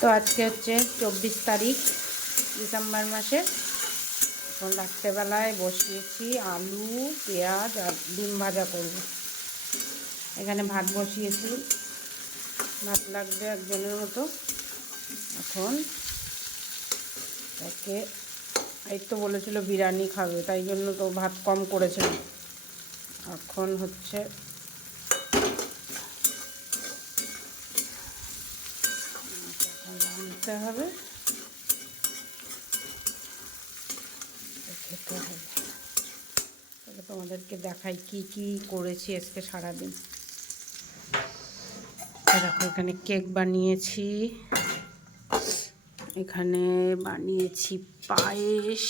তো আজকে হচ্ছে চব্বিশ তারিখ, ডিসেম্বর মাসে। এখন রাত্রেবেলায় বসিয়েছি আলু, পেঁয়াজ আর ডিম ভাজা করব। এখানে ভাত বসিয়েছি। ভাত লাগবে একজনের মতো। এখন তাকে, এই তো বলেছিল বিরিয়ানি খাবে, তাই জন্য তো ভাত কম করেছে। এখন হচ্ছে এখন রাঁধতে হবে। খেতে হবে। তাহলে তোমাদেরকে দেখাই কি কি করেছি আজকে সারাদিন। দেখো এখানে কেক বানিয়েছি। এখানে বানিয়েছি পায়েস।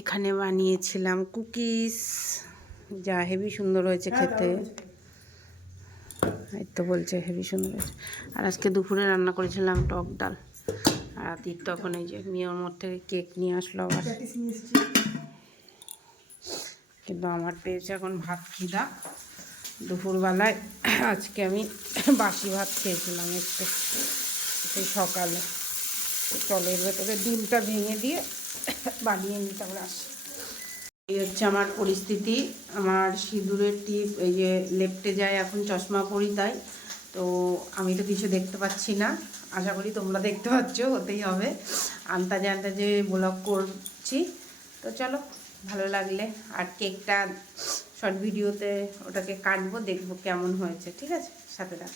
এখানে বানিয়েছিলাম কুকিজ। যা হেভি সুন্দর হয়েছে খেতে। এই তো বলছে হেভি সুন্দর হয়েছে। আর আজকে দুপুরে রান্না করেছিলাম টক ডাল। আর আদির তখন এই যে মেয়ের মোড় থেকে কেক নিয়ে আসলো আবার। কিন্তু আমার পেয়েছে এখন ভাত খিদা। দুপুরবেলায় আজকে আমি বাসি ভাত খেয়েছিলাম একটু। সেই সকালে। চলো ভেতরে ডিমটা ভেঙে দিয়ে বানিয়ে নিতে আমরা আসি এই হচ্ছে আমার পরিস্থিতি। আমার সিঁদুরের টিপ, এই যে লেপটে যায় এখন চশমা পরি তাই। তো আমি তো কিছু দেখতে পাচ্ছি না। আশা করি তোমরা দেখতে পাচ্ছ, হতেই হবে। আন্তাজে আন্তাজে ব্লগ করছি। তো চলো, ভালো লাগলে আর কেকটা শর্ট ভিডিওতে ওটাকে কাটবো, দেখব কেমন হয়েছে, ঠিক আছে? সাথে রাখ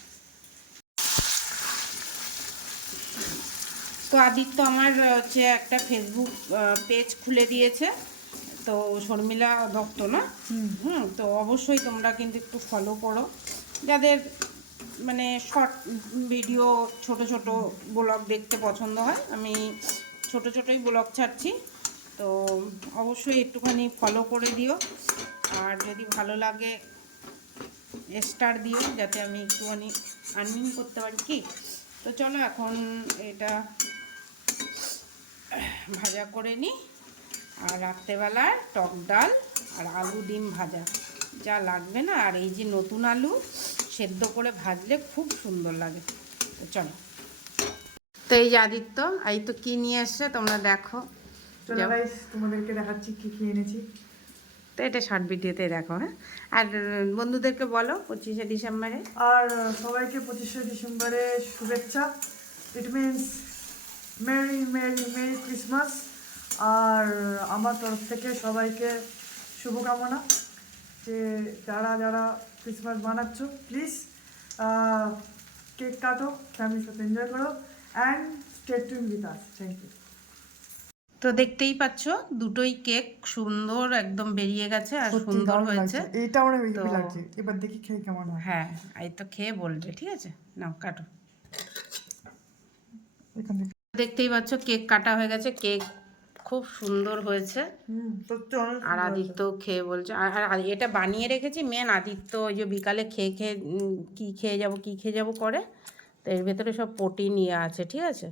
তো আদিত্য আমার, হচ্ছে একটা ফেসবুক পেজ খুলে দিয়েছে। তো শর্মিলা দত্ত না? হুম। তো অবশ্যই তোমরা কিন্তু একটু ফলো করো। যাদের মানে শর্ট ভিডিও ছোট ছোট ব্লগ দেখতে পছন্দ হয় আমি ছোট ছোটই ব্লগ ছাড়ছি। তো অবশ্যই একটুখানি ফলো করে দিও। আর যদি ভালো লাগে স্টার দিও যাতে আমি একটুখানি আর্নিং করতে পারি। কি? তো চলো এখন এটা ভাজা করে নিই। আর রাত্রেবেলার টক ডাল আর আলু ডিম ভাজা। যা লাগবে না আর এই যে নতুন আলু সেদ্ধ করে ভাজলে খুব সুন্দর লাগে। তো চলো। তো এই যে আদিত্য এই তো কী নিয়ে এসছে তোমরা দেখো। তোমাদেরকে দেখাচ্ছি কি কি এনেছি। তো এটা শর্ট ভিডিওতে দেখো হ্যাঁ? আর বন্ধুদেরকে বলো পঁচিশে ডিসেম্বরে। আর সবাইকে পঁচিশে ডিসেম্বরে শুভেচ্ছা। It means merry merry merry Christmas আর আমার তরফ থেকে সবাইকে শুভকামনা যে যারা যারা ক্রিসমাস বানাচ্ছ প্লিজ কেক কাটো ফ্যামিলির সাথে এনজয় করো and stay tuned with us thank you তো দেখতেই পাচ্ছ দুটোই কেক সুন্দর একদম বেরিয়ে গেছে আর সুন্দর হয়েছে। এইটা আমার তো- লাগছে। এবার দেখি খেয়ে কেমন হয়। হ্যাঁ এই তো খেয়ে বলবে ঠিক আছে? নাও কাটো। এখান দেখতেই পাচ্ছ কেক কাটা হয়ে গেছে। কেক খুব সুন্দর হয়েছে। আর আদিত্য খেয়ে বলছে আর আর এটা বানিয়ে রেখেছি মেন আদিত্য ওই যে বিকালে খেয়ে খেয়ে কী খেয়ে যাব কী খেয়ে যাব করে তো এর ভেতরে সব প্রোটিন নিয়ে আছে ঠিক আছে?